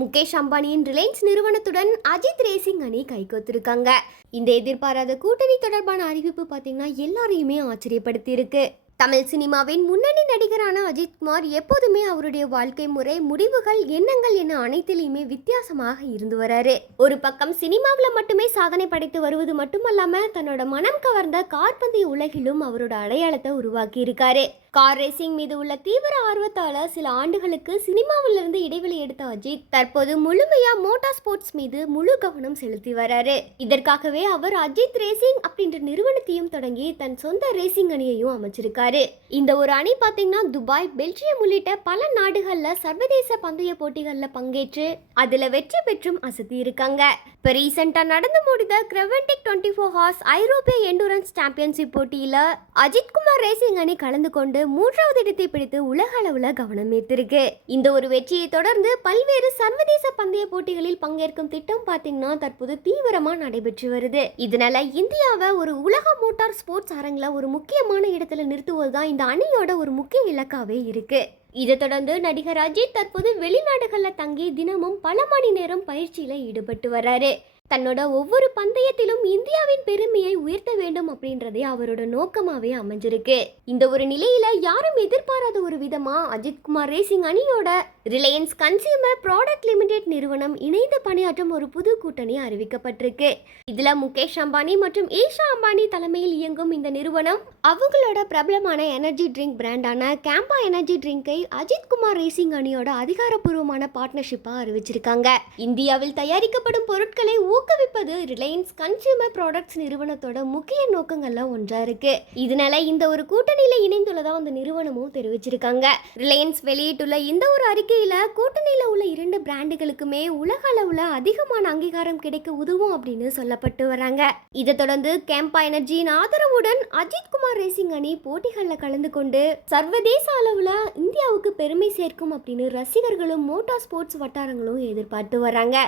Mukesh அம்பானியின் Reliance நிறுவனத்துடன் Ajith racing அணி கைகோத்திருக்காங்க. இந்த எதிர்பாராத கூட்டணி தொடர்பான அறிவிப்பு பார்த்தீங்கன்னா எல்லாரையுமே ஆச்சரியப்படுத்தி இருக்கு. தமிழ் சினிமாவின் முன்னணி நடிகரான அஜித்குமார் எப்போதுமே அவருடைய வாழ்க்கை முறை, முடிவுகள், எண்ணங்கள் என அனைத்திலையுமே வித்தியாசமாக இருந்து வராரு. ஒரு பக்கம் சினிமாவில் மட்டுமே சாதனை படைத்து வருவது மட்டுமல்லாம தன்னோட மனம் கவர்ந்த கார்பந்தய உலகிலும் அவரோட அடையாளத்தை உருவாக்கி இருக்காரு. கார் ரேசிங் மீது உள்ள தீவிர ஆர்வத்தால சில ஆண்டுகளுக்கு சினிமாவிலிருந்து இடைவெளி எடுத்த அஜித் தற்போது முழுமையா மோட்டார் ஸ்போர்ட்ஸ் மீது முழு கவனம் செலுத்தி வராரு. இதற்காகவே அவர் அஜித் ரேசிங் அப்படின்ற நிறுவனத்தையும் தொடங்கி தன் சொந்த ரேசிங் அணியையும் அமைச்சிருக்காரு. இந்த ஒரு அணி பாத்தீங்கன்னா துபாய், பெல்ஜியம் உள்ளிட்ட பல நாடுகள்ல சர்வதேச பந்தய போட்டிகள்ல பங்கேற்று அதுல வெற்றி பெற்றும் அசத்தி இருக்காங்க. இப்ப ரீசெண்டா நடந்து முடிந்த கிரெவென்டிக் 24 ஹார்ஸ் ஐரோப்பிய எண்டூரன்ஸ் சாம்பியன்ஷிப் போட்டியில அஜித்குமார் ரேசிங் அணி கலந்து கொண்டு 3வது இடத்தை பிடித்து உலக அளவுல கவனம் ஈர்த்திருக்கு. இந்த ஒரு வெற்றியை தொடர்ந்து பல்வேறு சர்வதேச பந்தய போட்டிகளில் பங்கேற்கும் திட்டம் பாத்தீங்கன்னா தற்போது தீவிரமா நடைபெற்று வருது. இதனால இந்தியாவை ஒரு உலக மோட்டார் ஸ்போர்ட்ஸ் அரங்கில் ஒரு முக்கியமான இடத்துல நிறுத்துவதுதான் இந்த அணியோட ஒரு முக்கிய இலக்காவே இருக்கு. இதை தொடர்ந்து நடிகர் அஜித் தற்போது வெளிநாடுகளில் தங்கி தினமும் பல மணி நேரம் பயிற்சியில ஈடுபட்டு வர்றாரு. தன்னோட ஒவ்வொரு பந்தயத்திலும் இந்தியாவின் பெருமையை உயர்த்த வேண்டும் அப்படின்றதே அவரோட நோக்கமாவே அமைஞ்சிருக்கு. இந்த ஒரு நிலையில யாரும் எதிர்பாராத ஒரு விதமா அஜித்குமார் ரேசிங் அணியோட ரிலையன்ஸ் கன்சியூமர் ப்ராடக்ட் லிமிடெட் நிறுவனம் இணைந்து பணியாற்றும் ஒரு புது கூட்டணி அறிவிக்கப்பட்டிருக்கு. இதுல முகேஷ் அம்பானி மற்றும் ஈஷா அம்பானி தலைமையில் இயங்கும் இந்த நிறுவனம் அவங்களோட பிரபலமான எனர்ஜி ட்ரிங்க் பிராண்டான கேம்பா எனர்ஜி ட்ரிங்கை அஜித்குமார் ரேசிங் அணியோட அதிகாரப்பூர்வமான பார்ட்னர்ஷிப்பா அறிவிச்சிருக்காங்க. இந்தியாவில் தயாரிக்கப்படும் பொருட்களை ஊக்குவிப்பது ரிலையன்ஸ் கன்சியூமர் ப்ராடக்ட்ஸ் நிறுவனத்தோட முக்கிய நோக்கங்கள்ல ஒன்றா இருக்கு. இதனால இந்த ஒரு கூட்டணியில இணைந்துள்ளதா அந்த நிறுவனமும் தெரிவிச்சிருக்காங்க. ரிலையன்ஸ் வெளியிட்டுள்ள இந்த ஒரு அறிக்கையில கூட்டணியில உள்ள 2 பிராண்டுகளுக்குமே உலக அளவுல அதிகமான அங்கீகாரம் கிடைக்க உதவும் அப்படின்னு சொல்லப்பட்டு வராங்க. இதை தொடர்ந்து கேம்பா எனர்ஜியின் ஆதரவுடன் அஜித்குமார் ரேசிங் அணி போட்டிகளில் கலந்து கொண்டு சர்வதேச அளவுல இந்தியாவுக்கு பெருமை சேர்க்கும் அப்படின்னு ரசிகர்களும் மோட்டார் ஸ்போர்ட்ஸ் வட்டாரங்களும் எதிர்பார்த்து வராங்க.